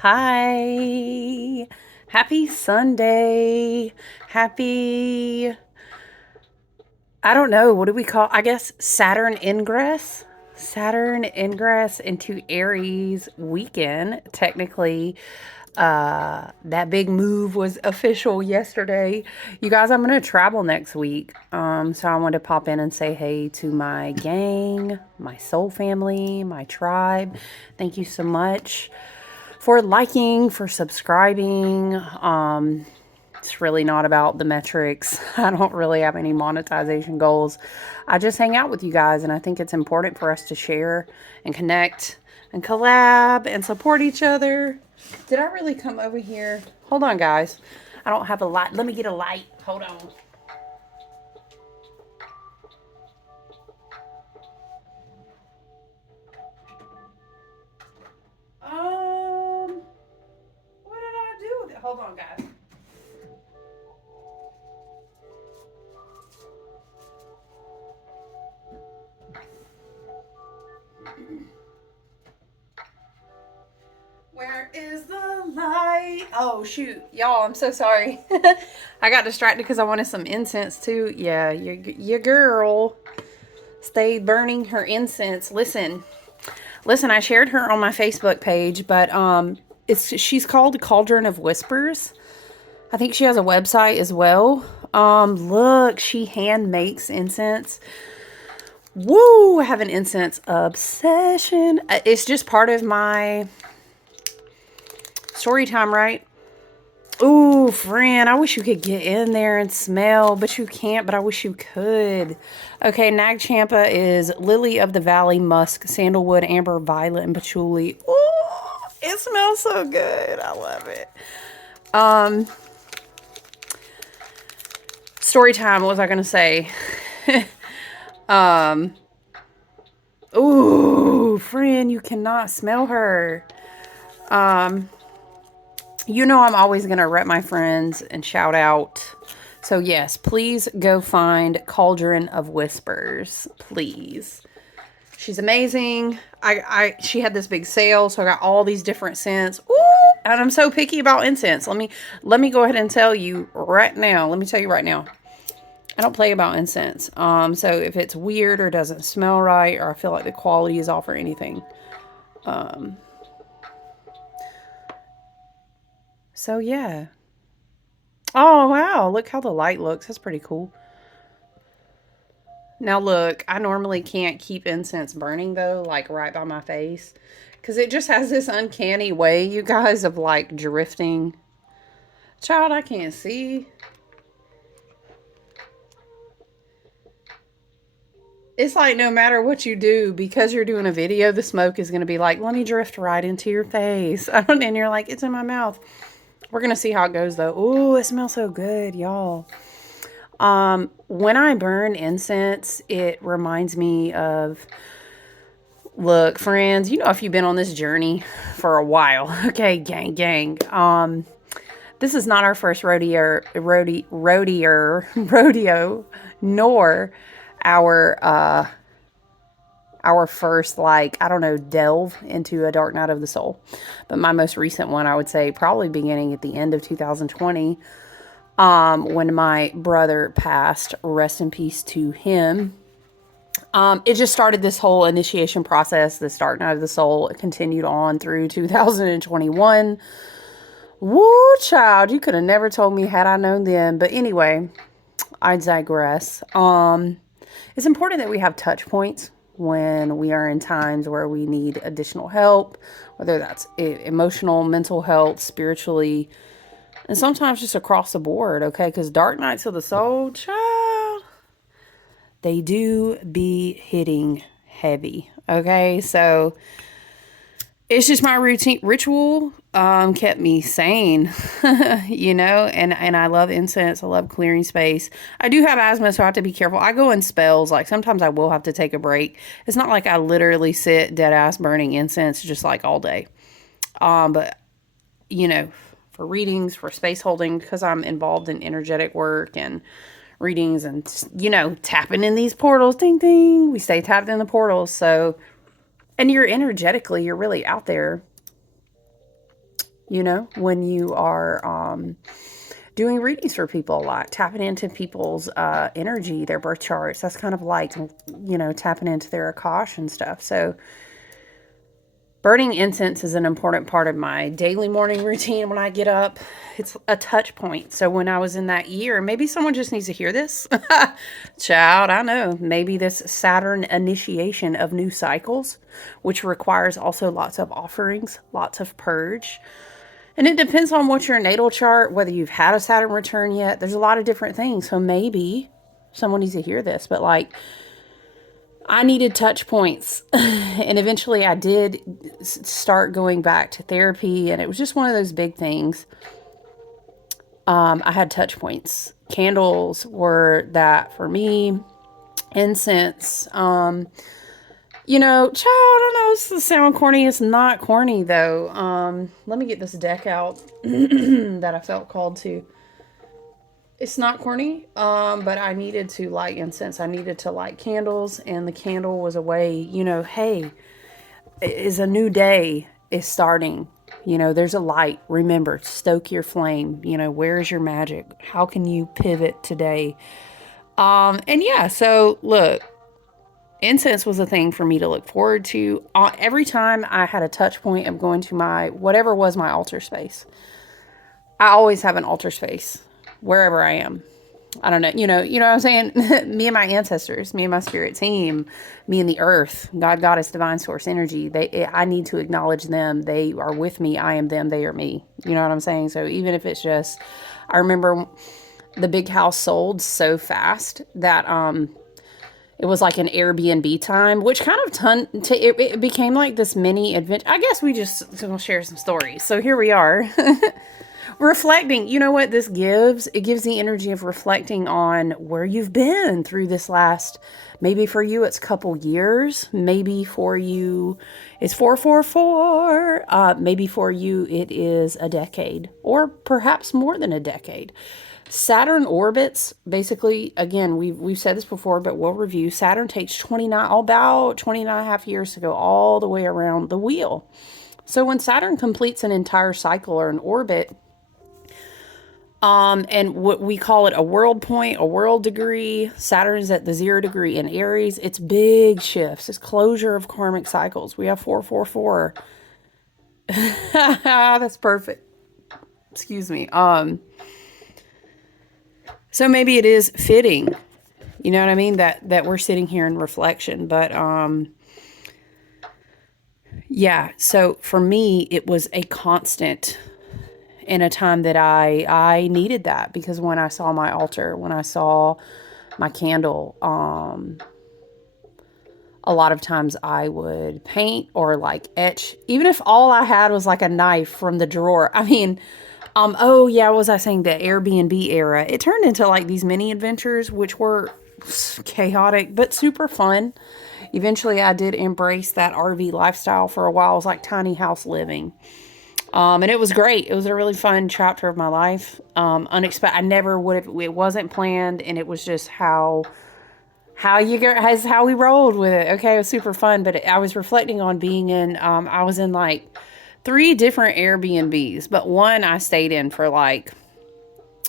Hi. Happy Sunday. Happy, I don't know, what do we call, I guess Saturn ingress? Saturn ingress into Aries weekend. Technically, that big move was official yesterday. You guys, I'm going to travel next week. So I wanted to pop in and say hey to my gang, my soul family, my tribe. Thank you so much for liking, for subscribing. It's really not about the metrics. I don't really have any monetization goals. I just hang out with you guys, and I think it's important for us to share and connect and collab and support each other. Did I really come over here? Hold on, guys. I don't have a light. Let me get a light. Hold on. Um, what did I do with it? Hold on, guys. Where is the light? Oh, shoot. Y'all, I'm so sorry. I got distracted because I wanted some incense too. Yeah, your girl stayed burning her incense. Listen, I shared her on my Facebook page, but she's called Cauldron of Whispers. I think she has a website as well. Look, she hand makes incense. Woo, I have an incense obsession. It's just part of my story time, right? Ooh, friend, I wish you could get in there and smell, but you can't, but I wish you could. Okay, Nag Champa is Lily of the Valley, Musk, Sandalwood, Amber, Violet, and Patchouli. Ooh, it smells so good. I love it. Um, Story time, what was I going to say? um, Ooh, friend, you cannot smell her. Um, You know I'm always going to rep my friends and shout out. So yes, please go find Cauldron of Whispers, please. She's amazing. She had this big sale, so I got all these different scents. Ooh, and I'm so picky about incense. Let me go ahead and tell you right now. Let me tell you right now. I don't play about incense. So if it's weird or doesn't smell right, or I feel like the quality is off or anything, um, so yeah. Oh wow, look how the light looks. That's pretty cool. Now look, I normally can't keep incense burning though, like right by my face, because it just has this uncanny way, you guys, of like drifting. Child, I can't see. It's like no matter what you do, because you're doing a video, the smoke is going to be like, let me drift right into your face. And you're like, it's in my mouth. We're going to see how it goes though. Ooh, it smells so good, y'all. When I burn incense, it reminds me of, look, friends, you know, if you've been on this journey for a while, okay, gang. This is not our first rodeo, nor our our first, like, I don't know, delve into a dark night of the soul. But my most recent one, I would say, probably beginning at the end of 2020, when my brother passed. Rest in peace to him. It just started this whole initiation process, this dark night of the soul. It continued on through 2021. Woo, child, you could have never told me had I known then. But anyway, I digress. It's important that we have touch points when we are in times where we need additional help, whether that's emotional, mental health, spiritually, and sometimes just across the board, okay? Because dark nights of the soul, child, they do be hitting heavy, okay? So it's just my routine ritual, kept me sane. You know, and I love incense. I love clearing space. I do have asthma, so I have to be careful. I go in spells. Like sometimes I will have to take a break. It's not like I literally sit dead ass burning incense just like all day. But you know, for readings, for space holding, because I'm involved in energetic work and readings, and you know, tapping in these portals, ding ding, we stay tapped in the portals. So, and you're energetically, you're really out there when you are doing readings for people a lot, tapping into people's energy, their birth charts. That's kind of like, tapping into their Akash and stuff. So burning incense is an important part of my daily morning routine when I get up. It's a touch point. So when I was in that year, maybe someone just needs to hear this. Child, I know. Maybe this Saturn initiation of new cycles, which requires also lots of offerings, lots of purge. And it depends on what your natal chart, whether you've had a Saturn return yet. There's a lot of different things. So maybe someone needs to hear this. But like, I needed touch points. And eventually I did start going back to therapy. And it was just one of those big things. I had touch points. Candles were that for me. Incense. Child, I know this sound corny. It's not corny though. Let me get this deck out that I felt called to. It's not corny, but I needed to light incense. I needed to light candles, and the candle was a way, hey, is a new day is starting. There's a light. Remember, stoke your flame. Where is your magic? How can you pivot today? And yeah, so look, incense was a thing for me to look forward to. Every time I had a touch point of going to my, whatever was my altar space. I always have an altar space wherever I am. I don't know, what I'm saying? Me and my ancestors, me and my spirit team, me and the earth, God, Goddess, divine source energy. I need to acknowledge them. They are with me. I am them. They are me. You know what I'm saying? So even if it's just, I remember the big house sold so fast that, it was like an Airbnb time, which kind of it became like this mini adventure. I guess we just gonna share some stories. So here we are. Reflecting, you know what this gives? It gives the energy of reflecting on where you've been through this last, maybe for you it's couple years, maybe for you it's 444, maybe for you it is a decade, or perhaps more than a decade. Saturn orbits, basically, again, we've said this before, but we'll review. Saturn takes about 29 and a half years to go all the way around the wheel. So when Saturn completes an entire cycle or an orbit, and what we call it a world point, a world degree. Saturn's at the 0 degree in Aries. It's big shifts. It's closure of karmic cycles. We have 444. That's perfect. Excuse me. So maybe it is fitting, you know what I mean? That we're sitting here in reflection, but, yeah. So for me, it was a constant in a time that I needed that, because when I saw my altar, when I saw my candle, a lot of times I would paint or like etch, even if all I had was like a knife from the drawer. I mean, oh yeah, what was I saying? The Airbnb era. It turned into like these mini adventures, which were chaotic, but super fun. Eventually I did embrace that RV lifestyle for a while. It was like tiny house living. And it was great. It was a really fun chapter of my life. Unexpected. I never would have, it wasn't planned, and it was just how we rolled with it. Okay. It was super fun, but I was reflecting on being in, I was in like 3 different Airbnbs, but one I stayed in for like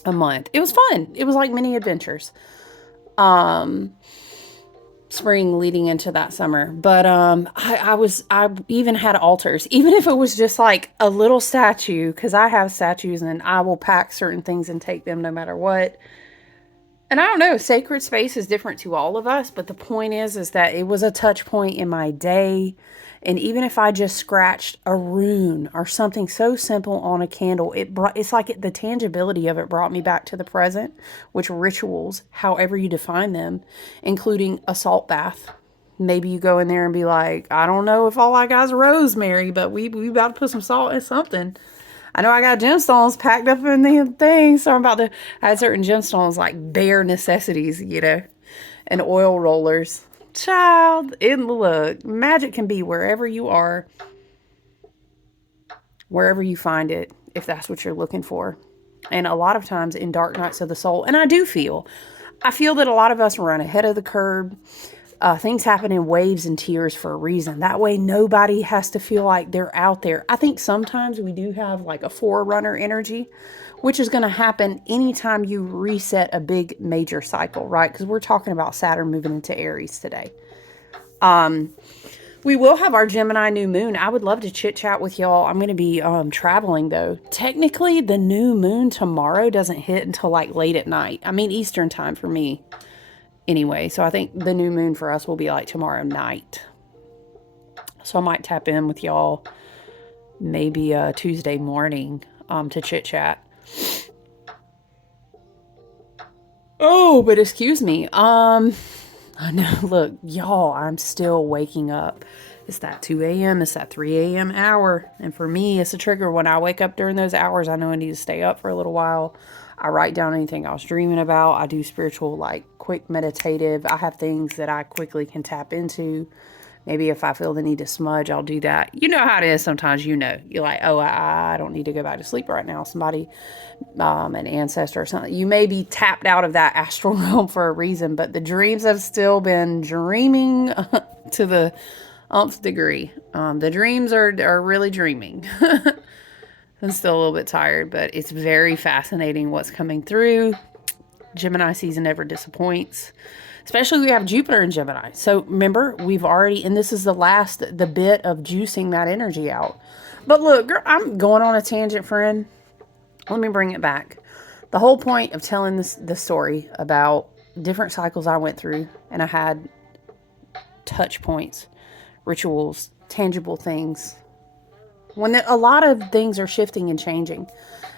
a month. It was fun. It was like mini adventures. Spring leading into that summer. But I even had altars, even if it was just like a little statue, because I have statues and I will pack certain things and take them no matter what. And I don't know, sacred space is different to all of us, but the point is that it was a touch point in my day. And even if I just scratched a rune or something so simple on a candle, it's like the tangibility of it brought me back to the present, which rituals, however you define them, including a salt bath. Maybe you go in there and be like, I don't know if all I got is rosemary, but we about to put some salt in something. I know I got gemstones packed up in the thing, so I'm about to add certain gemstones like bare necessities, and oil rollers. Child, look, magic can be wherever you are, wherever you find it, if that's what you're looking for. And a lot of times in dark nights of the soul, and I feel that a lot of us run ahead of the curve. Things happen in waves and tiers for a reason. That way nobody has to feel like they're out there. I think sometimes we do have like a forerunner energy, which is going to happen anytime you reset a big major cycle, right? Because we're talking about Saturn moving into Aries today. We will have our Gemini new moon. I would love to chit chat with y'all. I'm going to be traveling though. Technically, the new moon tomorrow doesn't hit until like late at night. I mean, Eastern time for me anyway. So I think the new moon for us will be like tomorrow night. So I might tap in with y'all maybe Tuesday morning to chit chat. Oh, but excuse me. I know, look, y'all, I'm still waking up. It's that 2 a.m., it's that 3 a.m. hour. And for me, it's a trigger. When I wake up during those hours, I know I need to stay up for a little while. I write down anything I was dreaming about. I do spiritual, like quick meditative. I have things that I quickly can tap into. Maybe if I feel the need to smudge, I'll do that. You know how it is sometimes, you're like, oh, I don't need to go back to sleep right now. Somebody, an ancestor or something. You may be tapped out of that astral realm for a reason, but the dreams have still been dreaming to the nth degree. The dreams are really dreaming. I'm still a little bit tired, but it's very fascinating what's coming through. Gemini season never disappoints. Especially we have Jupiter in Gemini. So remember, we've already, and this is the bit of juicing that energy out. But look, girl, I'm going on a tangent, friend. Let me bring it back. The whole point of telling the story about different cycles I went through, and I had touch points, rituals, tangible things. When a lot of things are shifting and changing,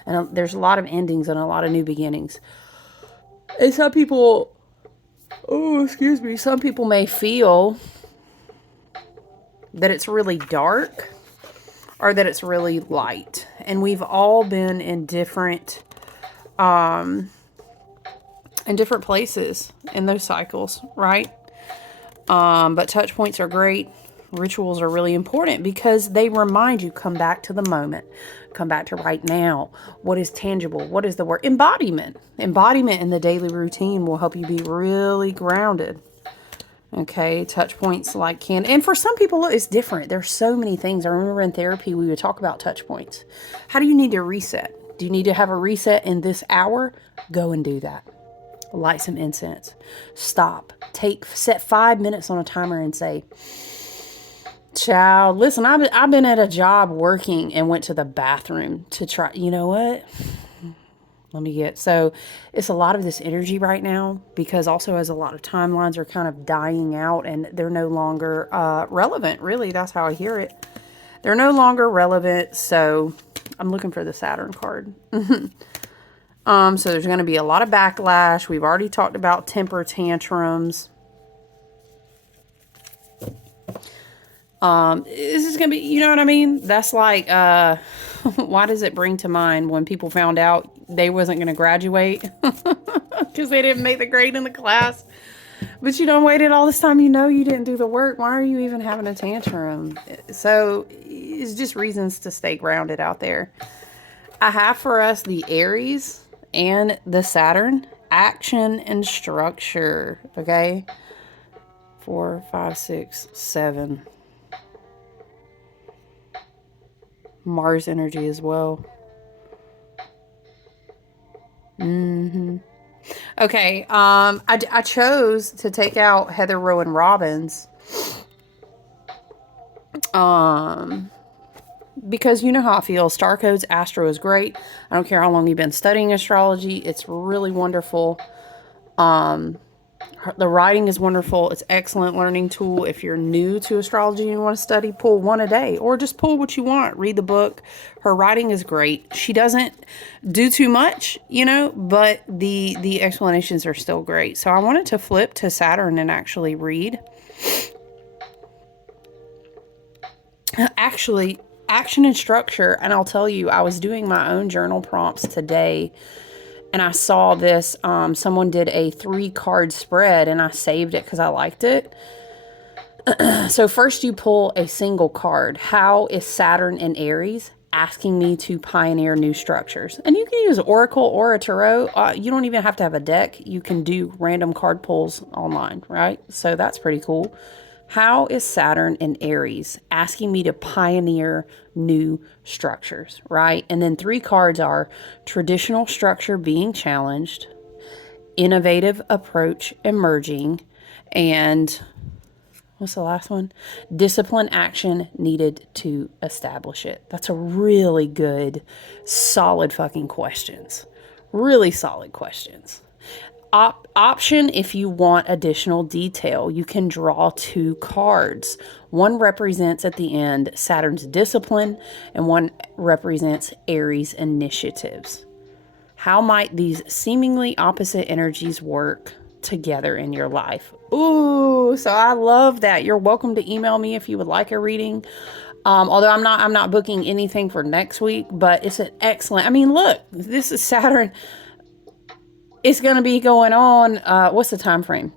and there's a lot of endings and a lot of new beginnings. And some people... Oh, excuse me. Some people may feel that it's really dark or that it's really light. And we've all been in different places in those cycles, right? But touch points are great. Rituals are really important because they remind you, come back to the moment. Come back to right now. What is tangible? What is the word? Embodiment. Embodiment in the daily routine will help you be really grounded. Okay, touch points like and for some people it's different. There's so many things. I remember in therapy we would talk about touch points. How do you need to reset? Do you need to have a reset in this hour? Go and do that. Light some incense. Stop. Set 5 minutes on a timer and say, child, listen, I've been at a job working and went to the bathroom to try, you know what? So it's a lot of this energy right now because also as a lot of timelines are kind of dying out and they're no longer relevant. Really, that's how I hear it. They're no longer relevant. So I'm looking for the Saturn card. So there's going to be a lot of backlash. We've already talked about temper tantrums. This is going to be, you know what I mean? That's like, why does it bring to mind when people found out they wasn't going to graduate because they didn't make the grade in the class? But you don't waited all this time. You know you didn't do the work. Why are you even having a tantrum? So it's just reasons to stay grounded out there. I have for us the Aries and the Saturn, action and structure. Okay. 4, 5, 6, 7. Mars energy as well. Okay, I chose to take out Heather Rowan Robbins. Because you know how I feel. Star Codes Astro is great. I don't care how long you've been studying astrology. It's really wonderful. The writing is wonderful. It's an excellent learning tool. If you're new to astrology and you want to study, pull one a day or just pull what you want. Read the book. Her writing is great. She doesn't do too much, you know, but the explanations are still great. So I wanted to flip to Saturn and actually read. Actually, action and structure. And I'll tell you, I was doing my own journal prompts today. And I saw this, someone did a 3-card spread and I saved it because I liked it. So first you pull a single card. How is Saturn in Aries asking me to pioneer new structures. And you can use Oracle or a Tarot. You don't even have to have a deck. You can do random card pulls online, right? So that's pretty cool. How is Saturn in Aries asking me to pioneer new structures, right? And then 3 cards are traditional structure being challenged, innovative approach emerging, and what's the last one? Discipline action needed to establish it. That's a really good, solid fucking questions. Really solid questions. Option if you want additional detail, you can draw 2 cards. One represents at the end Saturn's discipline, and one represents Aries' initiatives. How might these seemingly opposite energies work together in your life? Ooh, so I love that. You're welcome to email me if you would like a reading. Although I'm not booking anything for next week, but it's an excellent. I mean, look, this is Saturn. It's going to be going on. What's the time frame?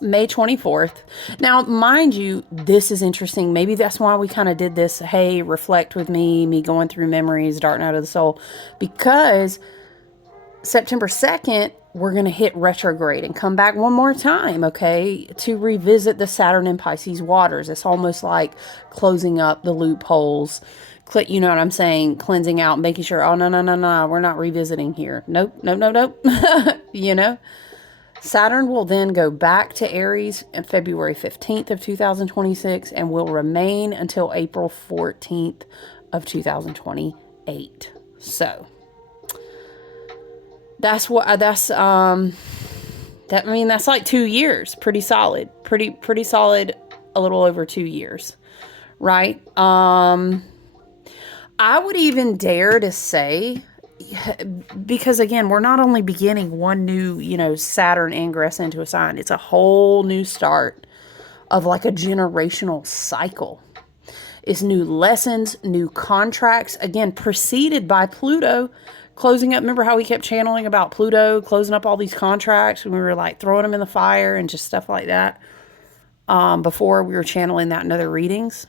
May 24th. Now, mind you, this is interesting. Maybe that's why we kind of did this. Hey, reflect with me going through memories, dark night of the soul, because September 2nd, we're going to hit retrograde and come back one more time, okay, to revisit the Saturn and Pisces waters. It's almost like closing up the loopholes, you know what I'm saying, cleansing out, making sure, oh, no, we're not revisiting here. Nope. You know? Saturn will then go back to Aries on February 15th of 2026 and will remain until April 14th of 2028. So that's like 2 years. Pretty solid. Pretty solid, a little over 2 years. Right? I would even dare to say, because again, we're not only beginning one new, Saturn ingress into a sign, it's a whole new start of like a generational cycle. It's new lessons, new contracts, again, preceded by Pluto closing up. Remember how we kept channeling about Pluto closing up all these contracts, and we were like throwing them in the fire and just stuff like that before we were channeling that in other readings,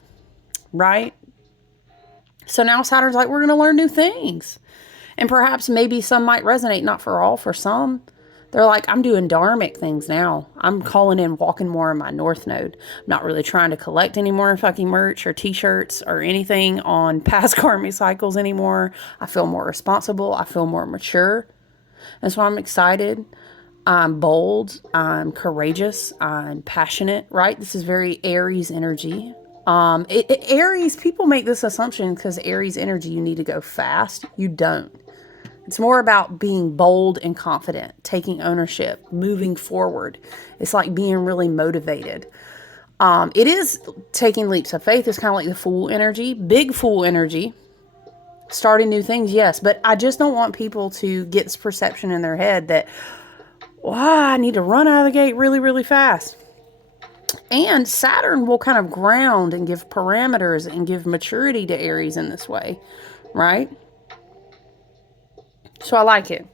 right? So now Saturn's like, we're going to learn new things. And perhaps maybe some might resonate, not for all, for some. They're like, I'm doing dharmic things now. I'm calling in, walking more in my North Node. I'm not really trying to collect any more fucking merch or t-shirts or anything on past karmic cycles anymore. I feel more responsible. I feel more mature. That's why I'm excited. I'm bold. I'm courageous. I'm passionate, right? This is very Aries energy. Aries, people make this assumption because Aries energy, you need to go fast. You don't. It's more about being bold and confident, taking ownership, moving forward. It's like being really motivated. It is taking leaps of faith. It's kind of like the Fool energy, big Fool energy, starting new things, yes. But I just don't want people to get this perception in their head that, I need to run out of the gate really, really fast. And Saturn will kind of ground and give parameters and give maturity to Aries in this way, right? So I like it.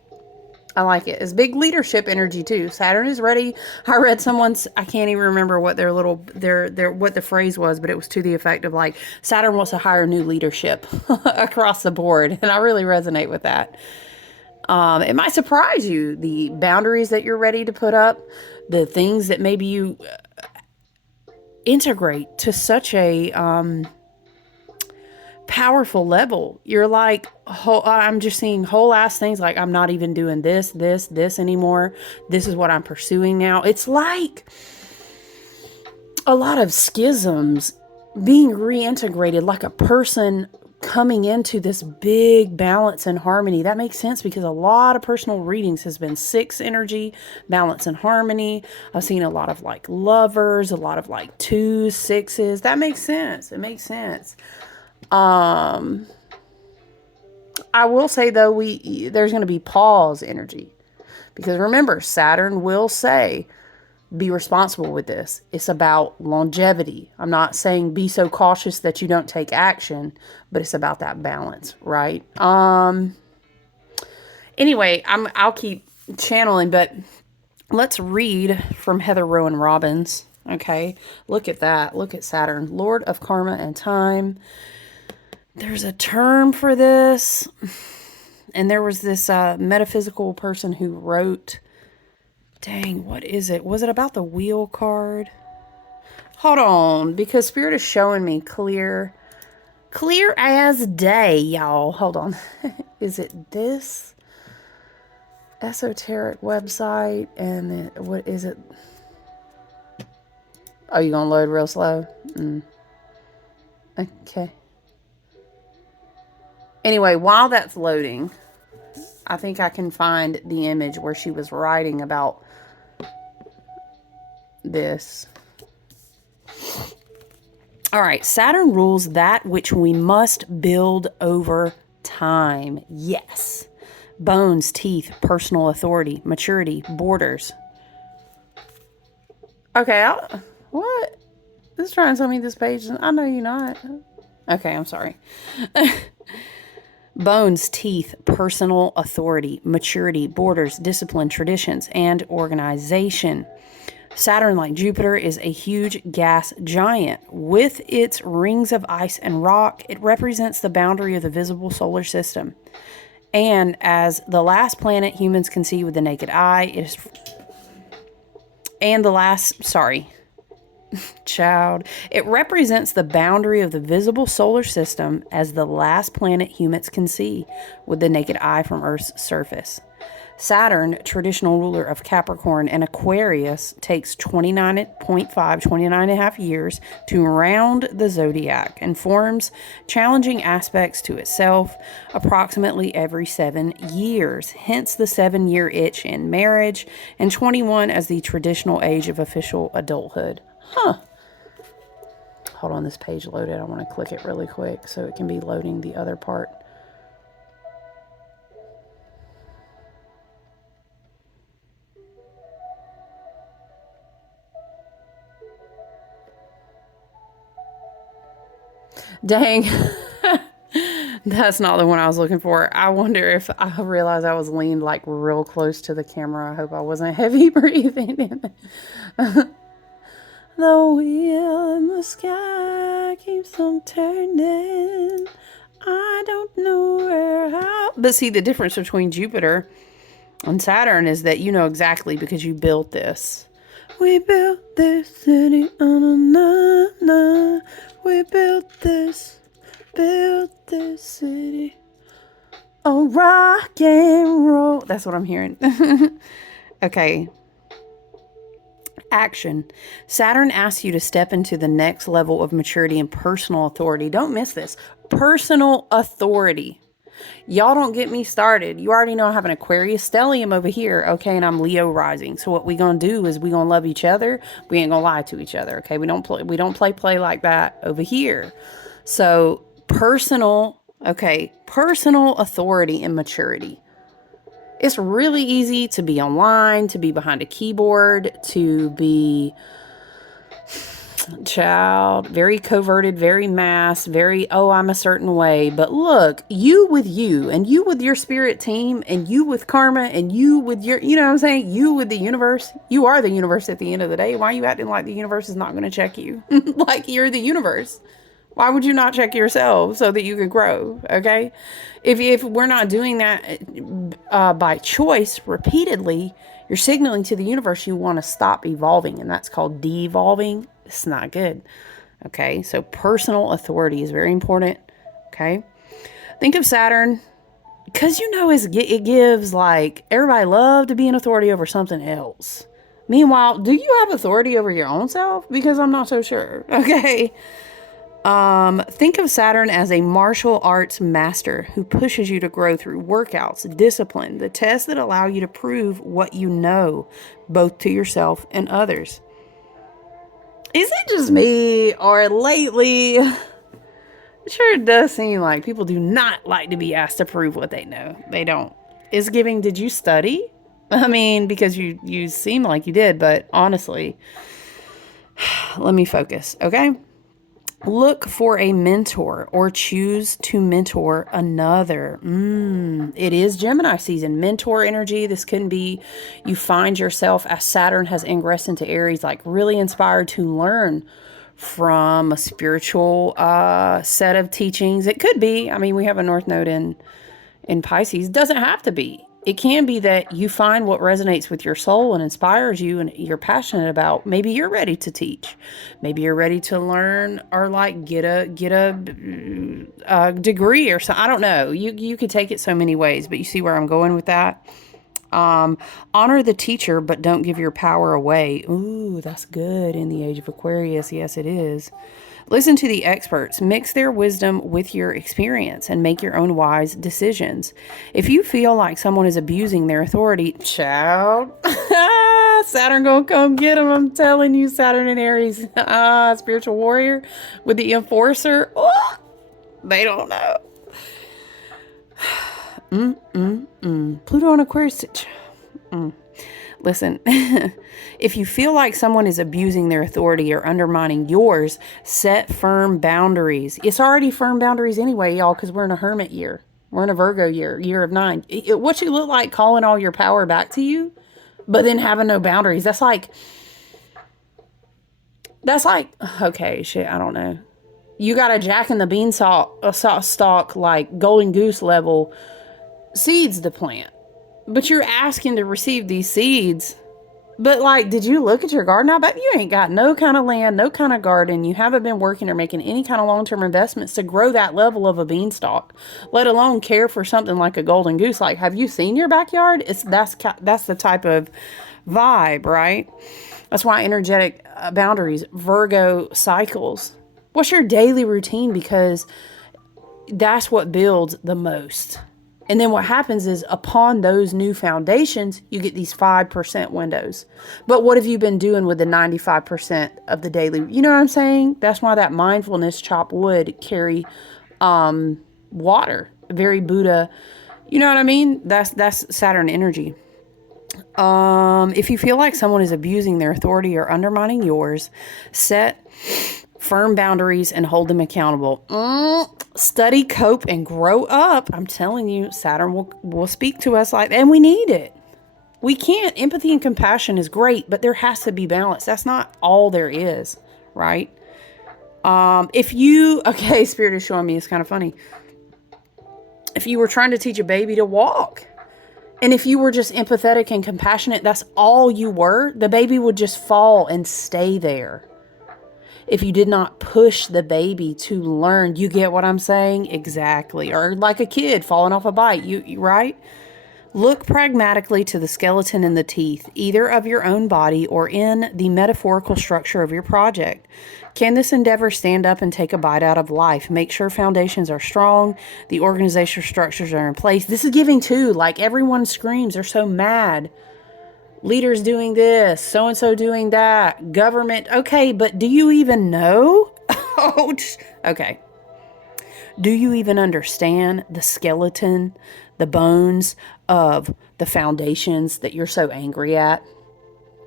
It's big leadership energy too. Saturn is ready. I read someone's, I can't even remember what what the phrase was, but it was to the effect of like, Saturn wants to hire new leadership across the board. And I really resonate with that. It might surprise you, the boundaries that you're ready to put up, the things that maybe you integrate to such a powerful level. You're like, I'm just seeing whole ass things like, I'm not even doing this anymore. This is what I'm pursuing now. It's like a lot of schisms being reintegrated, like a person coming into this big balance and harmony. That makes sense because a lot of personal readings has been 6 energy, balance and harmony. I've seen a lot of like lovers, a lot of like 2s, 6s. That makes sense. It makes sense. I will say though, there's going to be pause energy, because remember, Saturn will say, be responsible with this. It's about longevity. I'm not saying be so cautious that you don't take action, but it's about that balance, right? Anyway, I'll keep channeling, but let's read from Heather Rowan Robbins. Okay. Look at that. Look at Saturn, Lord of Karma and Time. There's a term for this. And there was this metaphysical person who wrote, dang, what is it? Was it about the wheel card? Hold on, because Spirit is showing me clear as day, y'all. Hold on. Is it this esoteric website? And what is it? Oh, you gonna load real slow? Okay. Anyway, while that's loading, I think I can find the image where she was writing about this. All right, Saturn rules that which we must build over time. Yes. Bones, teeth, personal authority, maturity, borders. Okay, what? This is trying to tell me this page. I know you're not. Okay, I'm sorry. Bones, teeth, personal authority, maturity, borders, discipline, traditions, and organization. Saturn, like Jupiter, is a huge gas giant. With its rings of ice and rock, it represents the boundary of the visible solar system. And as the last planet humans can see with the naked eye, it is... And the last... Sorry. Child. It represents the boundary of the visible solar system as the last planet humans can see with the naked eye from Earth's surface. Saturn, traditional ruler of Capricorn and Aquarius, takes 29.5 years to round the zodiac and forms challenging aspects to itself approximately every 7 years. Hence the 7-year itch in marriage, and 21 as the traditional age of official adulthood. Huh. Hold on, this page loaded. I want to click it really quick so it can be loading the other part. Dang. That's not the one I was looking for. I wonder if I realized I was leaned like real close to the camera. I hope I wasn't heavy breathing in it. The wheel in the sky keeps on turning. I don't know where, how. But see, the difference between Jupiter and Saturn is that you know exactly because you built this. We built this city on a na. We built this city on rock and roll. That's what I'm hearing. Okay. Action. Saturn asks you to step into the next level of maturity and personal authority. Don't miss this. Personal authority. Y'all don't get me started. You already know I have an Aquarius stellium over here, okay, and I'm Leo rising. So what we gonna do is we gonna love each other. We ain't gonna lie to each other, okay? We don't play like that over here. So personal authority and maturity. It's really easy to be online, to be behind a keyboard, to be very coverted, very masked, very, oh, I'm a certain way. But look, you with you, and you with your spirit team, and you with karma, and you with your, you know what I'm saying? You with the universe. You are the universe at the end of the day. Why are you acting like the universe is not going to check you? Like you're the universe. Why would you not check yourself so that you can grow? Okay. If we're not doing that by choice repeatedly, you're signaling to the universe you want to stop evolving, and that's called de-evolving. It's not good. Okay. So personal authority is very important. Okay. Think of Saturn, because you know it gives, like, everybody love to be an authority over something else. Meanwhile, do you have authority over your own self? Because I'm not so sure. Okay. Think of Saturn as a martial arts master who pushes you to grow through workouts, discipline, the tests that allow you to prove what you know, both to yourself and others. Is it just me, or lately, it sure does seem like people do not like to be asked to prove what they know. They don't. It's giving, did you study? I mean, because you seem like you did, but honestly, let me focus, okay? Look for a mentor or choose to mentor another. It is Gemini season. Mentor energy. This can be you find yourself, as Saturn has ingressed into Aries, like really inspired to learn from a spiritual set of teachings. It could be. I mean, we have a North Node in Pisces. It doesn't have to be. It can be that you find what resonates with your soul and inspires you and you're passionate about. Maybe you're ready to teach. Maybe you're ready to learn or like get a degree or something. I don't know. You could take it so many ways, but you see where I'm going with that? Honor the teacher, but don't give your power away. Ooh, that's good in the age of Aquarius. Yes, it is. Listen to the experts, mix their wisdom with your experience, and make your own wise decisions. If you feel like someone is abusing their authority, child, Saturn gonna come get them. I'm telling you, Saturn and Aries, spiritual warrior with the enforcer. Oh, they don't know. Pluto on Aquarius. Listen, if you feel like someone is abusing their authority or undermining yours, set firm boundaries. It's already firm boundaries anyway, y'all, because we're in a hermit year. We're in a Virgo year of 9. What you look like calling all your power back to you, but then having no boundaries. That's like, okay, shit, I don't know. You got a Jack and the Beanstalk, stalk, like golden goose level seeds to plant. But you're asking to receive these seeds. But like, did you look at your garden? I bet you ain't got no kind of land, no kind of garden. You haven't been working or making any kind of long-term investments to grow that level of a beanstalk, let alone care for something like a golden goose. Like, have you seen your backyard? That's the type of vibe, right? That's why energetic boundaries, Virgo cycles. What's your daily routine? Because that's what builds the most. And then what happens is upon those new foundations, you get these 5% windows. But what have you been doing with the 95% of the daily? You know what I'm saying? That's why that mindfulness chop wood carry water. Very Buddha. You know what I mean? That's Saturn energy. If you feel like someone is abusing their authority or undermining yours, set firm boundaries and hold them accountable. Study, cope, and grow up. I'm telling you, Saturn will speak to us like that, and we need it. We can't. Empathy and compassion is great, but there has to be balance. That's not all there is, right? Okay, Spirit is showing me, it's kind of funny. If you were trying to teach a baby to walk, and if you were just empathetic and compassionate, that's all you were, the baby would just fall and stay there. If you did not push the baby to learn, you get what I'm saying? Exactly. Or like a kid falling off a bike, you right? Look pragmatically to the skeleton in the teeth, either of your own body or in the metaphorical structure of your project. Can this endeavor stand up and take a bite out of life? Make sure foundations are strong, the organizational structures are in place. This is giving too, like everyone screams, they're so mad. Leaders doing this, so-and-so doing that, government. Okay, but do you even know? Okay. Do you even understand the skeleton, the bones of the foundations that you're so angry at?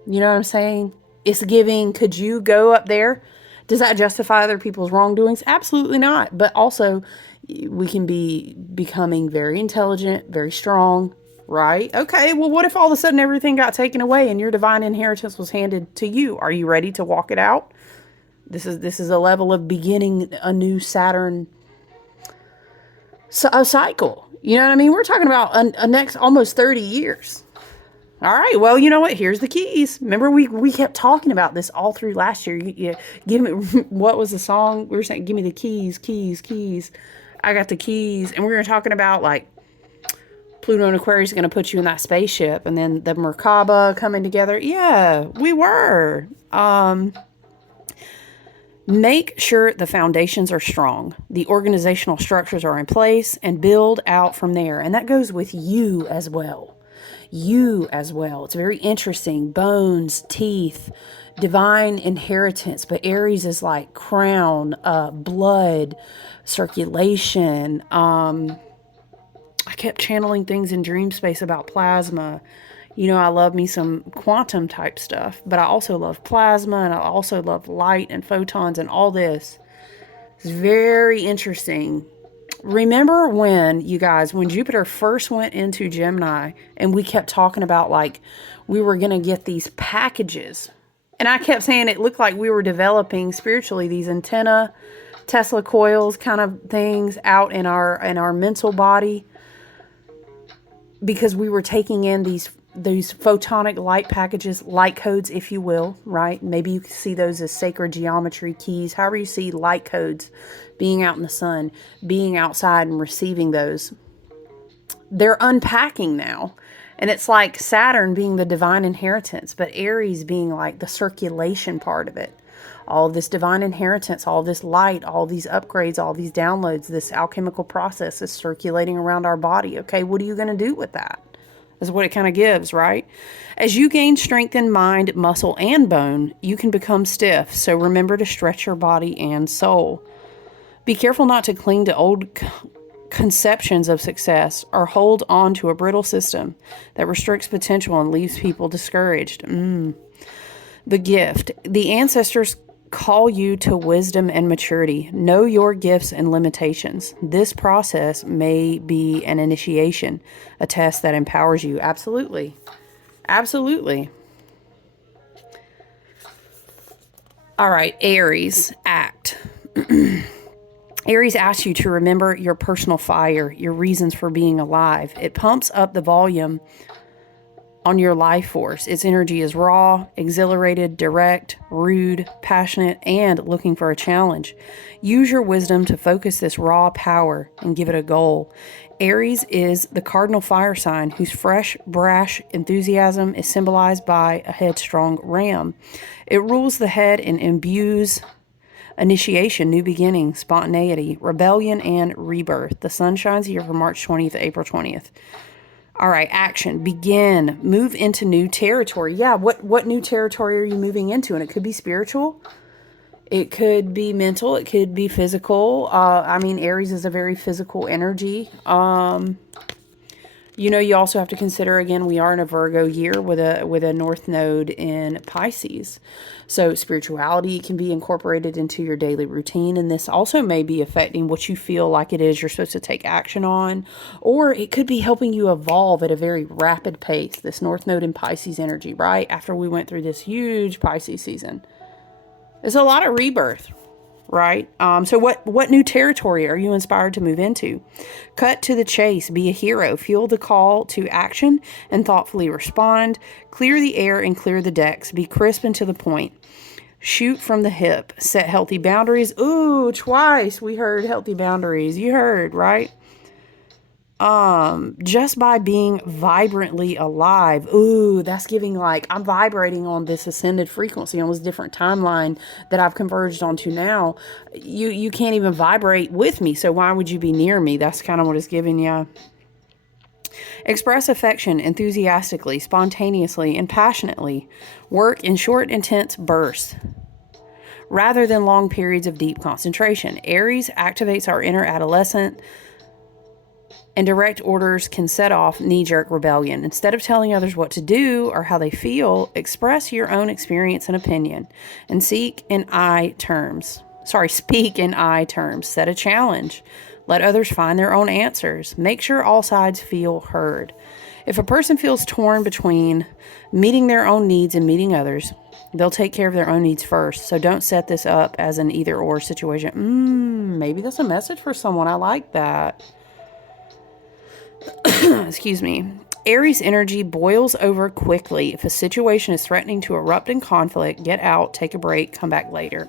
You know what I'm saying? It's giving, could you go up there? Does that justify other people's wrongdoings? Absolutely not. But also, we can be becoming very intelligent, very strong, right? Okay, well, what if all of a sudden everything got taken away and your divine inheritance was handed to you? Are you ready to walk it out? This is a level of beginning a new Saturn cycle. You know what I mean? We're talking about a next almost 30 years. All right, well, you know what? Here's the keys. Remember, we kept talking about this all through last year. You give me, what was the song? We were saying, give me the keys, keys, keys. I got the keys. And we were talking about like, Pluto and Aquarius is going to put you in that spaceship, and then the Merkaba coming together. Yeah, we were. Make sure the foundations are strong, the organizational structures are in place, and build out from there. And that goes with you as well. You as well. It's very interesting. Bones, teeth, divine inheritance. But Aries is like crown, blood, circulation, I kept channeling things in dream space about plasma. You know, I love me some quantum type stuff, but I also love plasma, and I also love light and photons and all this. It's very interesting. Remember when, you guys, when Jupiter first went into Gemini and we kept talking about like we were going to get these packages And I kept saying it looked like we were developing spiritually these antenna, Tesla coils kind of things out in our mental body, because we were taking in these photonic light packages, light codes, if you will, right? Maybe you can see those as sacred geometry keys, however you see light codes, being out in the sun, being outside and receiving those. They're unpacking now. And it's like Saturn being the divine inheritance, but Aries being like the circulation part of it. All of this divine inheritance, all this light, all these upgrades, all these downloads, this alchemical process is circulating around our body. Okay, what are you going to do with that? Is what it kind of gives, right? As you gain strength in mind, muscle, and bone, you can become stiff. So remember to stretch your body and soul. Be careful not to cling to old conceptions of success or hold on to a brittle system that restricts potential and leaves people discouraged. The gift. The ancestors call you to wisdom and maturity. Know your gifts and limitations. This process may be an initiation, a test that empowers you. Absolutely. Absolutely. All right, Aries, act. Aries asks you to remember your personal fire, your reasons for being alive. It pumps up the volume on your life force. Its energy is raw, exhilarated, direct, rude, passionate, and looking for a challenge. Use your wisdom to focus this raw power and give it a goal. Aries is the cardinal fire sign whose fresh, brash enthusiasm is symbolized by a headstrong ram. It rules the head and imbues initiation, new beginning, spontaneity, rebellion, and rebirth. The sun shines here from March 20th to April 20th. All right, action. Begin. Move into new territory. Yeah, what new territory are you moving into? And it could be spiritual. It could be mental. It could be physical. Aries is a very physical energy. You also have to consider, again, we are in a Virgo year with a North Node in Pisces. So spirituality can be incorporated into your daily routine. And this also may be affecting what you feel like it is you're supposed to take action on. Or it could be helping you evolve at a very rapid pace. This North Node in Pisces energy, right? After we went through this huge Pisces season. There's a lot of rebirth. Right? So what new territory are you inspired to move into? Cut to the chase. Be a hero. Feel the call to action and thoughtfully respond. Clear the air and clear the decks. Be crisp and to the point. Shoot from the hip. Set healthy boundaries. Ooh, twice we heard healthy boundaries. You heard, right? Just by being vibrantly alive. Ooh, that's giving like, I'm vibrating on this ascended frequency on this different timeline that I've converged onto now. You can't even vibrate with me, so why would you be near me? That's kind of what it's giving you. Express affection enthusiastically, spontaneously, and passionately. Work in short, intense bursts rather than long periods of deep concentration. Aries activates our inner adolescent, and direct orders can set off knee-jerk rebellion. Instead of telling others what to do or how they feel, express your own experience and opinion and speak in I terms. Set a challenge. Let others find their own answers. Make sure all sides feel heard. If a person feels torn between meeting their own needs and meeting others, they'll take care of their own needs first. So don't set this up as an either-or situation. Maybe that's a message for someone. I like that. Excuse me. Aries energy boils over quickly. If a situation is threatening to erupt in conflict, get out, take a break, come back later.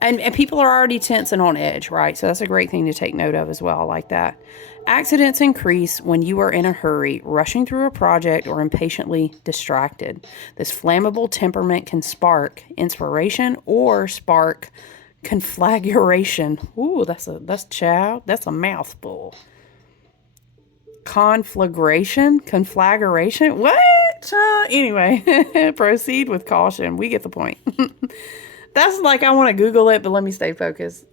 And people are already tense and on edge, right? So that's a great thing to take note of as well. I like that. Accidents increase when you are in a hurry, rushing through a project, or impatiently distracted. This flammable temperament can spark inspiration or spark conflagration. Ooh, that's a mouthful. Conflagration? What? Anyway, proceed with caution. We get the point. That's like, I want to Google it, but let me stay focused.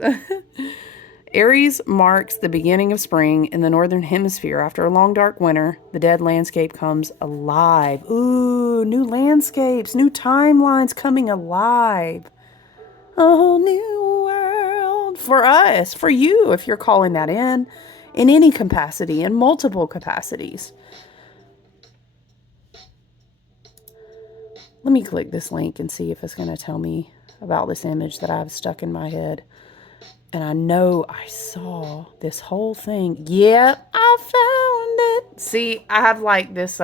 Aries marks the beginning of spring in the northern hemisphere. After a long, dark winter, the dead landscape comes alive. Ooh, new landscapes, new timelines coming alive. A whole new world for us, for you, if you're calling that in any capacity, in multiple capacities. Let me click this link and see if it's going to tell me about this image that I've stuck in my head. And I know I saw this whole thing. Yep, I found it. See, I have like this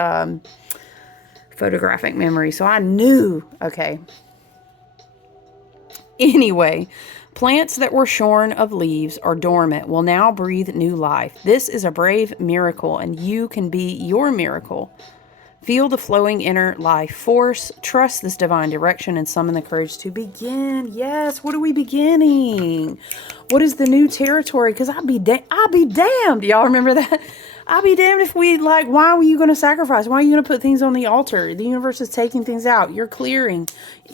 photographic memory, so I knew. Okay. Anyway, plants that were shorn of leaves or dormant will now breathe new life. This is a brave miracle, and you can be your miracle. Feel the flowing inner life force. Trust this divine direction and summon the courage to begin. Yes, what are we beginning? What is the new territory? Because I'll be damned. Y'all remember that? I'll be damned if we, like, why are you going to sacrifice? Why are you going to put things on the altar? The universe is taking things out. You're clearing.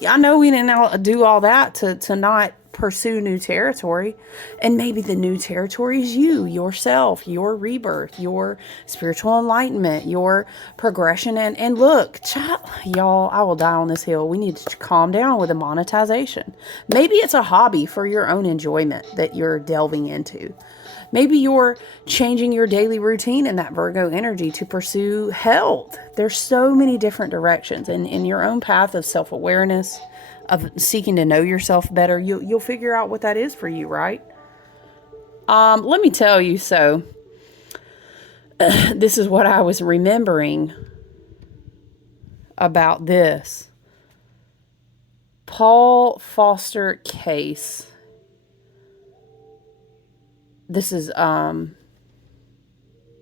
I know we didn't do all that to not pursue new territory. And maybe the new territory is you, yourself, your rebirth, your spiritual enlightenment, your progression. And look, y'all, I will die on this hill. We need to calm down with the monetization. Maybe it's a hobby for your own enjoyment that you're delving into. Maybe you're changing your daily routine in that Virgo energy to pursue health. There's so many different directions. And in your own path of self-awareness, of seeking to know yourself better, you'll figure out what that is for you, right? Let me tell you, so this is what I was remembering about this. Paul Foster Case. This is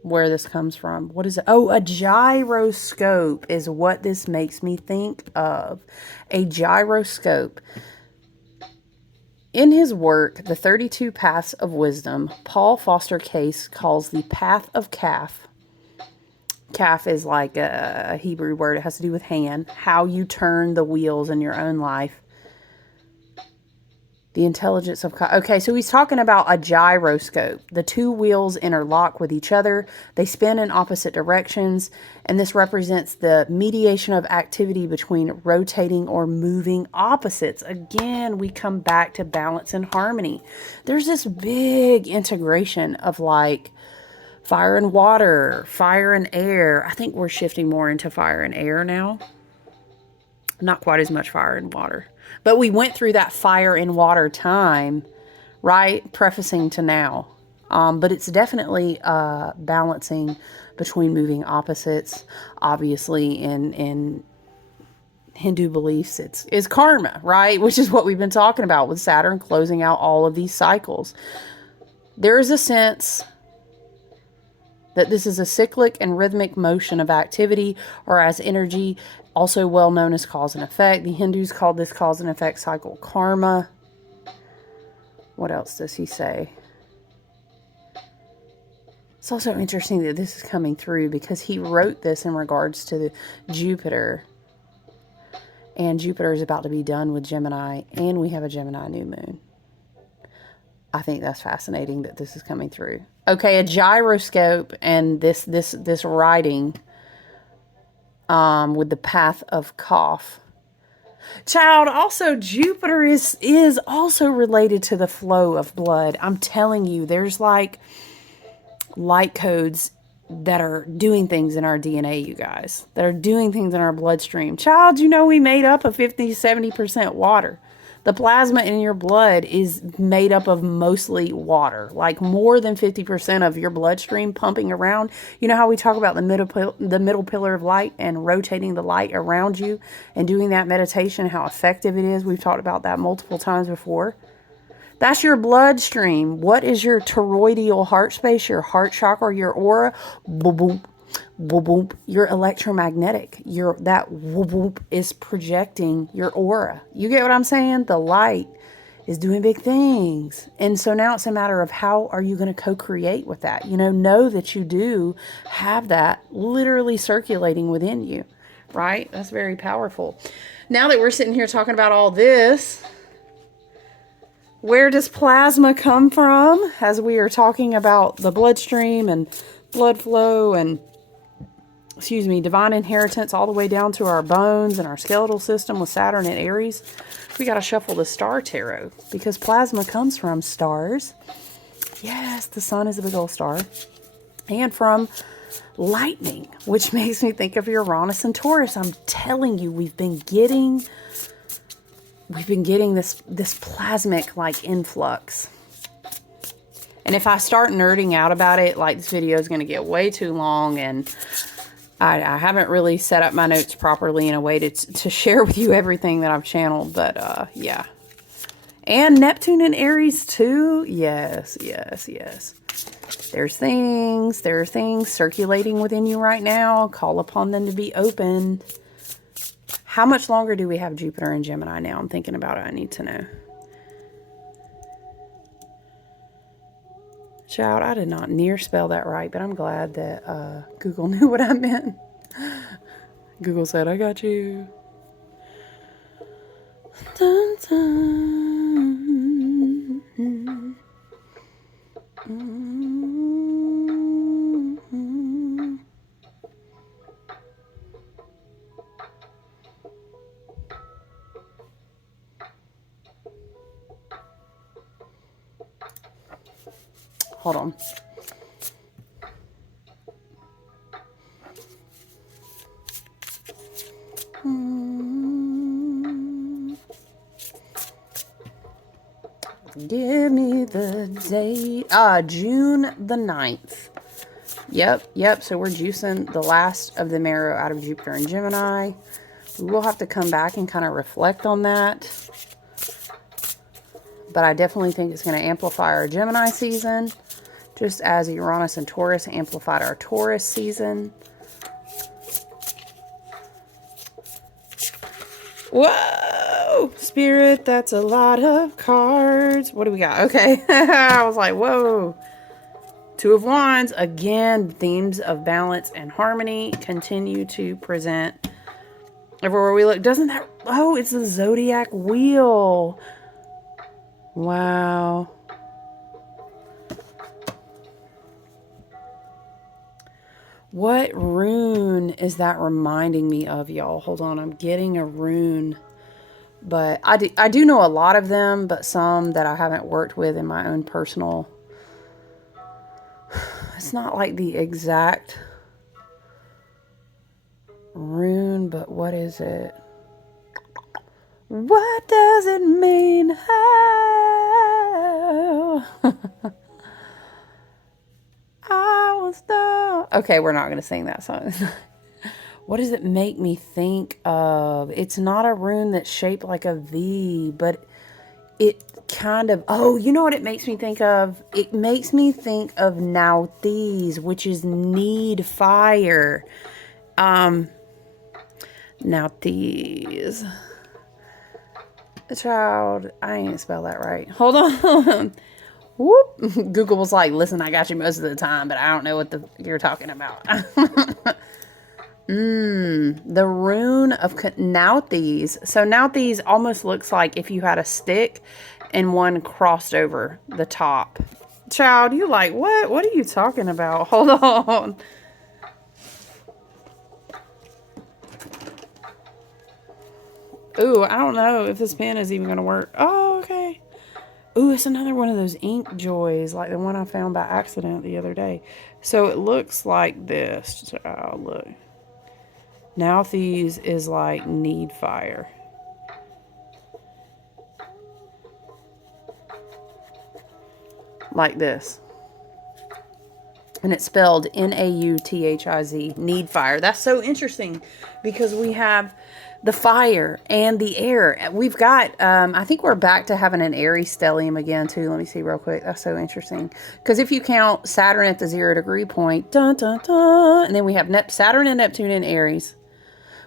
where this comes from. What is it? Oh, a gyroscope is what this makes me think of. A gyroscope. In his work, The 32 Paths of Wisdom, Paul Foster Case calls the path of Kaf. Kaf is like a Hebrew word. It has to do with hand. How you turn the wheels in your own life. The intelligence of... Okay, so he's talking about a gyroscope. The two wheels interlock with each other. They spin in opposite directions. And this represents the mediation of activity between rotating or moving opposites. Again, we come back to balance and harmony. There's this big integration of like fire and water, fire and air. I think we're shifting more into fire and air now. Not quite as much fire and water. But we went through that fire and water time, right? Prefacing to now. But it's definitely balancing between moving opposites. Obviously, in Hindu beliefs, it's karma, right? Which is what we've been talking about with Saturn closing out all of these cycles. There is a sense that this is a cyclic and rhythmic motion of activity or as energy, also well known as cause and effect. The Hindus called this cause and effect cycle karma. What else does he say? It's also interesting that this is coming through because he wrote this in regards to the Jupiter. And Jupiter is about to be done with Gemini, and we have a Gemini new moon. I think that's fascinating that this is coming through. Okay, a gyroscope and this writing with the path of Kaf. Child, also Jupiter is also related to the flow of blood. I'm telling you, there's like light codes that are doing things in our DNA, you guys. That are doing things in our bloodstream. Child, you know we made up of 50-70% water. The plasma in your blood is made up of mostly water, like more than 50% of your bloodstream pumping around. You know how we talk about the middle pillar of light and rotating the light around you and doing that meditation, how effective it is. We've talked about that multiple times before. That's your bloodstream. What is your toroidal heart space, your heart chakra, your aura? Boom, boom. Whoop, whoop. You're electromagnetic. That whoop, whoop is projecting your aura. You get what I'm saying? The light is doing big things. And so now it's a matter of how are you going to co-create with that? Know that you do have that literally circulating within you, right? That's very powerful. Now that we're sitting here talking about all this, where does plasma come from? As we are talking about the bloodstream and blood flow and divine inheritance all the way down to our bones and our skeletal system with Saturn and Aries. We got to shuffle the star tarot because plasma comes from stars. Yes, the sun is a big old star. And from lightning, which makes me think of Uranus and Taurus. I'm telling you, we've been getting this plasmic like influx. And if I start nerding out about it, like, this video is going to get way too long, and I haven't really set up my notes properly in a way to share with you everything that I've channeled, but yeah. And Neptune and Aries too. Yes, yes, yes. There are things circulating within you right now. Call upon them to be opened. How much longer do we have Jupiter and Gemini now? I'm thinking about it. I need to know. Child, I did not near spell that right, but I'm glad that Google knew what I meant. Google said, I got you. Dun, dun, Hold on. Give me the date. June the 9th. Yep. So we're juicing the last of the marrow out of Jupiter and Gemini. We will have to come back and kind of reflect on that. But I definitely think it's going to amplify our Gemini season, just as Uranus and Taurus amplified our Taurus season. Whoa! Spirit, that's a lot of cards. What do we got? Okay. I was like, whoa. Two of Wands. Again, themes of balance and harmony continue to present everywhere we look. Doesn't that... Oh, it's the zodiac wheel. Wow. What rune is that reminding me of, y'all? Hold on, I'm getting a rune. But I do know a lot of them, but some that I haven't worked with in my own personal... It's not like the exact rune, but what is it? What does it mean? How? I was the... Okay, we're not going to sing that song. What does it make me think of? It's not a rune that's shaped like a V, but it kind of... Oh, you know what it makes me think of? It makes me think of Nauthiz, which is need fire. Nauthiz. Child, I ain't spell that right. Hold on. Whoop. Google was like, listen, I got you most of the time, but I don't know what you're talking about. The rune of Nauthiz. So Nauthiz almost looks like if you had a stick and one crossed over the top. Child, you like, what? What are you talking about? Hold on. Ooh, I don't know if this pen is even going to work. Oh, okay. Ooh, it's another one of those ink joys, like the one I found by accident the other day. So it looks like this. Oh, look. Nauthiz is like need fire. Like this. And it's spelled N-A-U-T-H-I-Z, need fire. That's so interesting because we have the fire and the air. We've got, I think we're back to having an Aries stellium again too. Let me see real quick. That's so interesting. Because if you count Saturn at the 0 degree point, dun, dun, dun, and then we have Saturn and Neptune in Aries.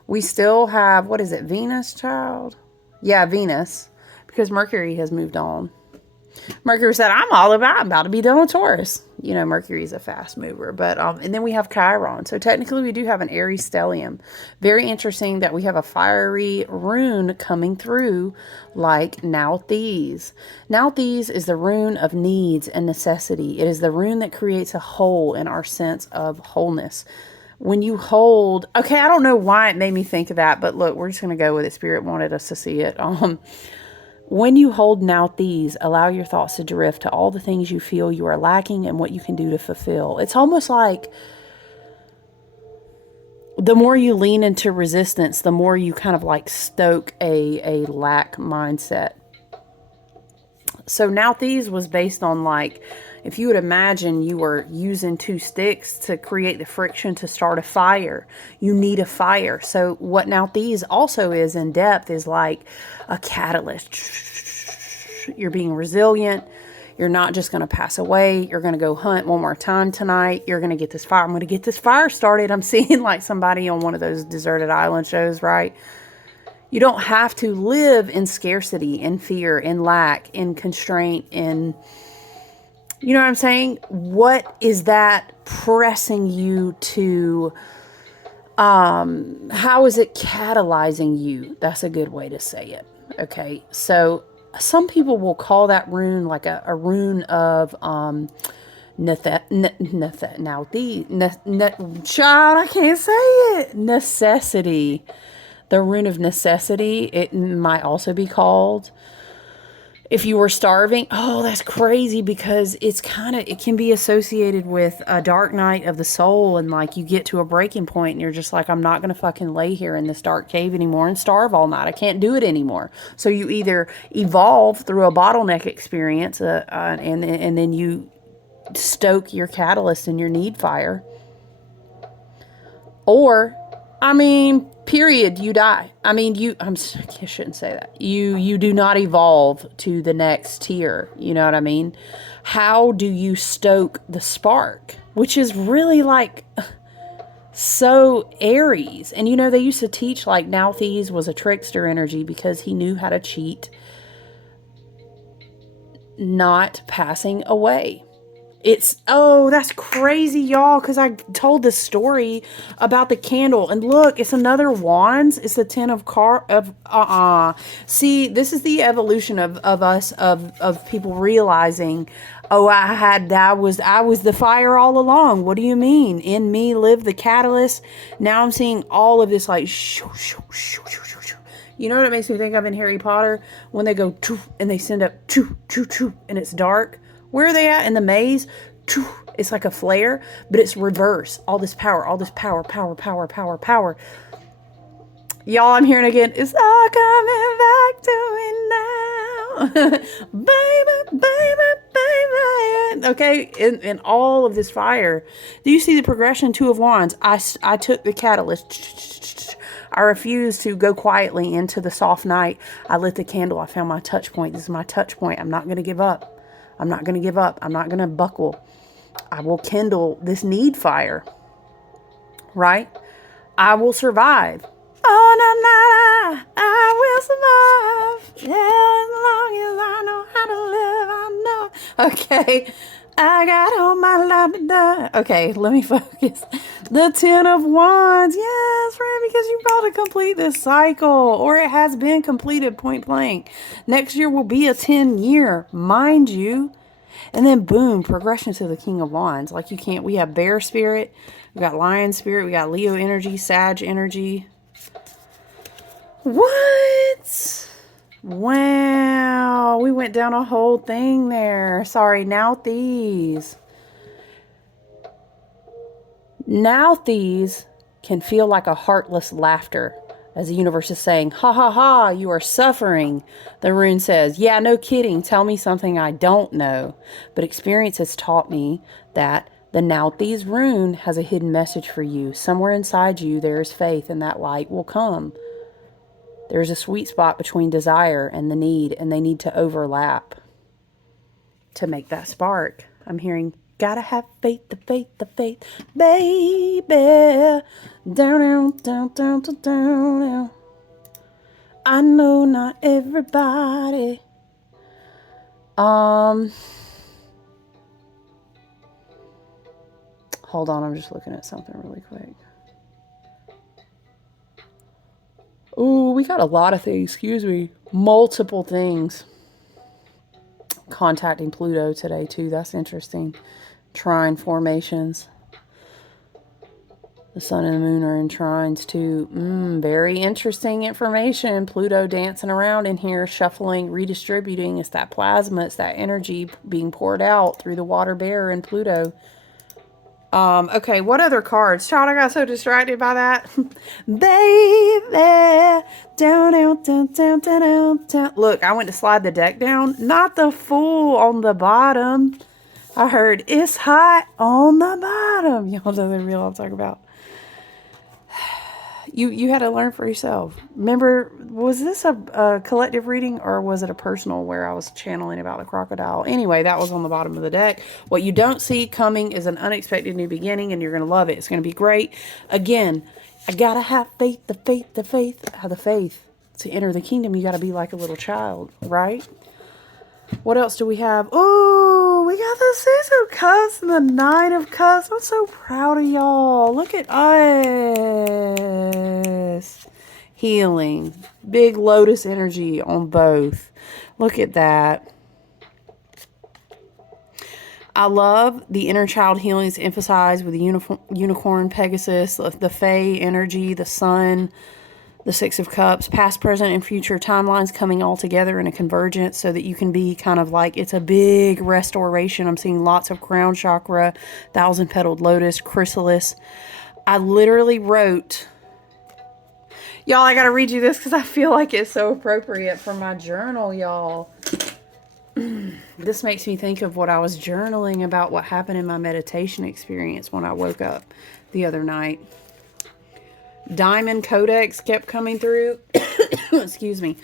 We still have, what is it, Venus, child? Yeah, Venus. Because Mercury has moved on. Mercury said, I'm about to be done with Taurus. You know, Mercury is a fast mover. But and then we have Chiron. So technically we do have an Aries stellium. Very interesting that we have a fiery rune coming through like Nauthiz. Nauthiz is the rune of needs and necessity. It is the rune that creates a hole in our sense of wholeness. When you hold... Okay, I don't know why it made me think of that. But look, we're just going to go with it. Spirit wanted us to see it. When you hold Nauthiz, allow your thoughts to drift to all the things you feel you are lacking and what you can do to fulfill. It's almost like the more you lean into resistance, the more you kind of like stoke a lack mindset. So Nauthiz was based on like, if you would imagine you were using two sticks to create the friction to start a fire, you need a fire. So what Nauthiz also is in depth is like a catalyst. You're being resilient. You're not just going to pass away. You're going to go hunt one more time tonight. You're going to get this fire. I'm going to get this fire started. I'm seeing like somebody on one of those deserted island shows, right? You don't have to live in scarcity, in fear, in lack, in constraint, in, you know what I'm saying? What is that pressing you to, how is it catalyzing you? That's a good way to say it. Okay. So some people will call that rune like a rune of, child, I can't say it. Necessity. The rune of necessity, it might also be called. If you were starving, oh, that's crazy, because it's kind of, it can be associated with a dark night of the soul, and like you get to a breaking point and you're just like, I'm not going to fucking lay here in this dark cave anymore and starve all night. I can't do it anymore. So you either evolve through a bottleneck experience and then you stoke your catalyst and your need fire, or, I mean, period, you die. I mean, I shouldn't say that. You do not evolve to the next tier. You know what I mean? How do you stoke the spark? Which is really like so Aries. And you know, they used to teach like Nauthiz was a trickster energy because he knew how to cheat not passing away. Oh, that's crazy, y'all, because I told this story about the candle, and look, it's another wands. It's the 10 of See, this is the evolution of us, of people realizing, oh, I was the fire all along. What do you mean? In me lived the catalyst. Now I'm seeing all of this like shoo, shoo, shoo, shoo, shoo, shoo. You know what it makes me think of in Harry Potter when they go choo, and they send up choo, choo, choo, and it's dark. Where are they at in the maze? It's like a flare, but it's reverse. All this power, power, power, power, power. Y'all, I'm hearing again. It's all coming back to me now. Baby, baby, baby. Okay, in all of this fire. Do you see the progression? 2 of Wands. I took the catalyst. I refused to go quietly into the soft night. I lit the candle. I found my touch point. This is my touch point. I'm not going to give up. I'm not going to give up. I'm not going to buckle. I will kindle this need fire. Right? I will survive. Oh, no, no, I will survive. Yeah, as long as I know how to live, I know. Okay. I got all my life to die. Okay, let me focus. The 10 of Wands. Yes, friend, because you're about to complete this cycle. Or it has been completed point blank. Next year will be a 10-year, mind you. And then boom, progression to the King of Wands. Like you can't, we have bear spirit. We got lion spirit. We got Leo energy, Sag energy. What? Wow, we went down a whole thing there. Sorry, Nauthiz. Nauthiz can feel like a heartless laughter, as the universe is saying, ha ha ha, you are suffering. The rune says, yeah, no kidding, tell me something I don't know. But experience has taught me that the Nauthiz rune has a hidden message for you. Somewhere inside you there is faith, and that light will come. There's a sweet spot between desire and the need, and they need to overlap to make that spark. I'm hearing, gotta have faith, the faith, the faith, baby. Down, down, down, down, down, down. I know not everybody. Hold on, I'm just looking at something really quick. Ooh, we got a lot of things, excuse me. Multiple things. Contacting Pluto today, too. That's interesting. Trine formations. The sun and the moon are in trines, too. Very interesting information. Pluto dancing around in here, shuffling, redistributing. It's that plasma. It's that energy being poured out through the water bear and Pluto. Okay, what other cards? Child, I got so distracted by that. Baby, down, down, down, down, down, down, down. Look, I went to slide the deck down, not the Fool on the bottom. I heard, it's hot on the bottom. Y'all don't realize what I'm talking about. You had to learn for yourself. Remember, was this a collective reading or was it a personal where I was channeling about the crocodile? Anyway, that was on the bottom of the deck. What you don't see coming is an unexpected new beginning, and you're going to love it. It's going to be great. Again, I got to have faith, the faith, the faith. Have the faith. To enter the kingdom, you got to be like a little child, right? What else do we have? Oh, we got the Six of Cups and the Nine of Cups. I'm so proud of y'all. Look at us. Healing. Big lotus energy on both. Look at that. I love the inner child healing is emphasized with the unicorn, Pegasus, the Fae energy, the sun, the Six of Cups, past, present, and future timelines coming all together in a convergence so that you can be kind of like, it's a big restoration. I'm seeing lots of crown chakra, thousand-petaled lotus, chrysalis. I literally wrote, y'all, I got to read you this because I feel like it's so appropriate for my journal, y'all. This makes me think of what I was journaling about, what happened in my meditation experience when I woke up the other night. Diamond Codex kept coming through. Excuse me.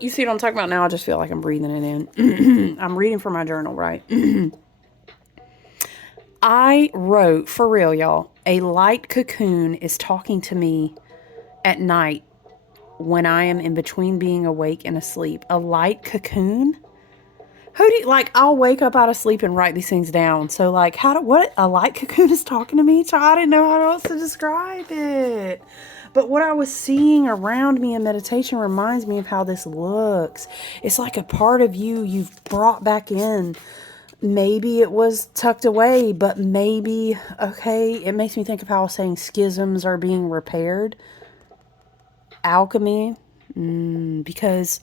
You see what I'm talking about now? I just feel like I'm breathing it in. I'm reading from my journal, right? I wrote, for real, y'all, a light cocoon is talking to me at night when I am in between being awake and asleep. A light cocoon? Who do you, like, I'll wake up out of sleep and write these things down. So, like, what, a light cocoon is talking to me? I didn't know how else to describe it. But what I was seeing around me in meditation reminds me of how this looks. It's like a part of you you've brought back in. Maybe it was tucked away, but maybe, okay, it makes me think of how I was saying schisms are being repaired. Alchemy, because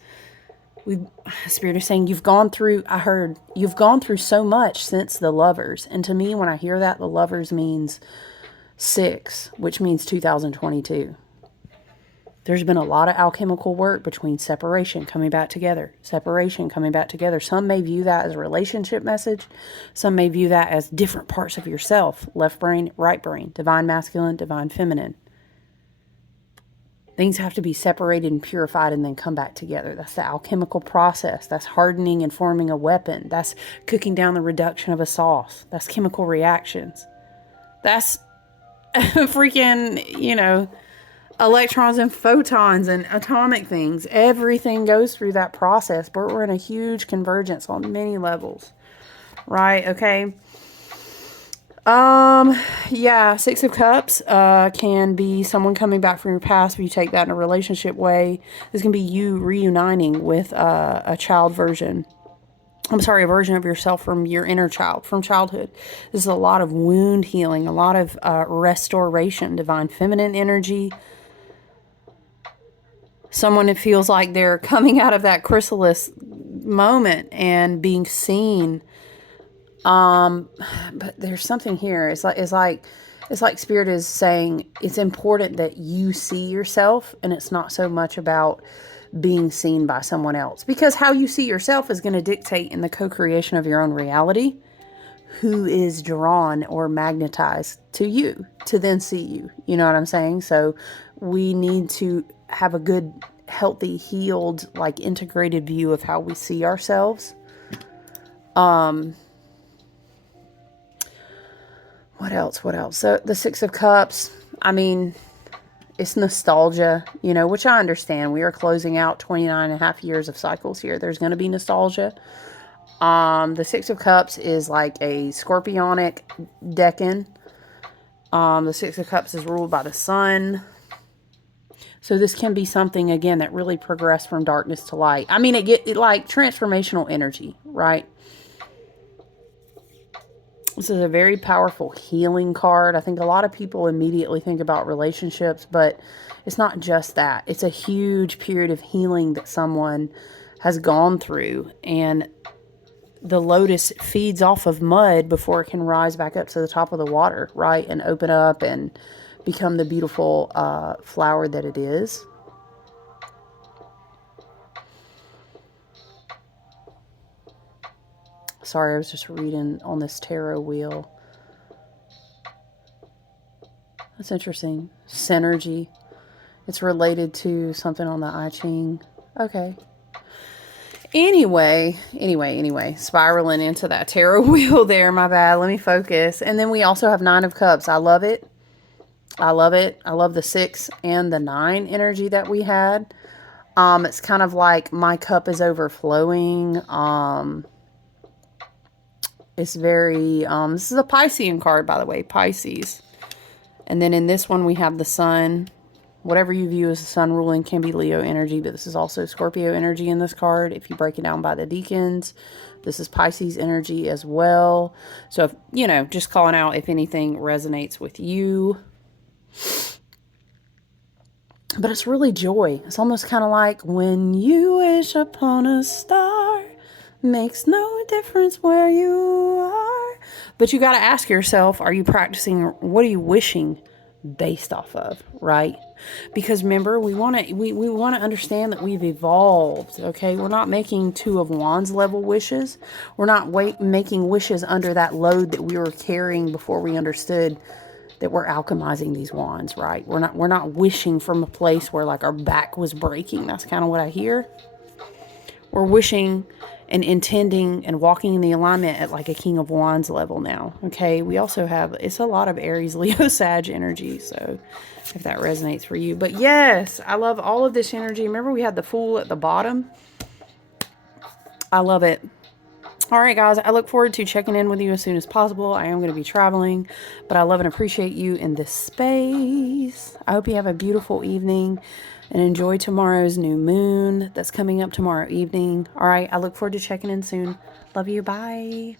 Spirit is saying you've gone through, I heard, you've gone through so much since the Lovers. And to me, when I hear that, the Lovers means 6, which means 2022. There's been a lot of alchemical work between separation, coming back together, separation, coming back together. Some may view that as a relationship message. Some may view that as different parts of yourself, left brain, right brain, divine masculine, divine feminine. Things have to be separated and purified and then come back together. That's the alchemical process. That's hardening and forming a weapon. That's cooking down the reduction of a sauce. That's chemical reactions. That's freaking, electrons and photons and atomic things. Everything goes through that process, but we're in a huge convergence on many levels. Right? Okay. Yeah, Six of Cups, can be someone coming back from your past if you take that in a relationship way. This can be you reuniting with, a child version. I'm sorry, a version of yourself from your inner child, from childhood. This is a lot of wound healing, a lot of, restoration, divine feminine energy. Someone that feels like they're coming out of that chrysalis moment and being seen. But there's something here. It's like Spirit is saying it's important that you see yourself, and it's not so much about being seen by someone else, because how you see yourself is going to dictate in the co-creation of your own reality who is drawn or magnetized to you to then see you. You know what I'm saying? So we need to have a good, healthy, healed, like integrated view of how we see ourselves. What else? So the Six of Cups, I mean, it's nostalgia, which I understand. We are closing out 29 and a half years of cycles here. There's going to be nostalgia. The Six of Cups is like a scorpionic decan. The Six of Cups is ruled by the sun. So this can be something, again, that really progressed from darkness to light. I mean, it like transformational energy, right? This is a very powerful healing card. I think a lot of people immediately think about relationships, but it's not just that. It's a huge period of healing that someone has gone through. And the lotus feeds off of mud before it can rise back up to the top of the water, right? And open up and become the beautiful flower that it is. Sorry, I was just reading on this tarot wheel. That's interesting. Synergy. It's related to something on the I Ching. Okay. Anyway, spiraling into that tarot wheel there, my bad. Let me focus. And then we also have 9 of Cups. I love it. I love it. I love the 6 and the 9 energy that we had. It's kind of like my cup is overflowing. It's very, this is a Piscean card, by the way, Pisces. And then in this one, we have the sun. Whatever you view as the sun ruling can be Leo energy, but this is also Scorpio energy in this card. If you break it down by the decans, this is Pisces energy as well. So, if, you know, just calling out if anything resonates with you. But it's really joy. It's almost kind of like when you wish upon a star, makes no difference where you are. But you got to ask yourself, are you practicing, what are you wishing based off of, right? Because remember, we want to understand that we've evolved, okay? We're not making 2 of Wands level wishes. We're not making wishes under that load that we were carrying before we understood that we're alchemizing these wands, right? We're not wishing from a place where like our back was breaking. That's kind of what I hear. We're wishing and intending and walking in the alignment at like a King of Wands level now. Okay, we also have, it's a lot of Aries, Leo, Sag energy. So if that resonates for you. But yes, I love all of this energy. Remember we had the Fool at the bottom? I love it. All right, guys, I look forward to checking in with you as soon as possible. I am going to be traveling, but I love and appreciate you in this space. I hope you have a beautiful evening and enjoy tomorrow's new moon that's coming up tomorrow evening. All right, I look forward to checking in soon. Love you. Bye.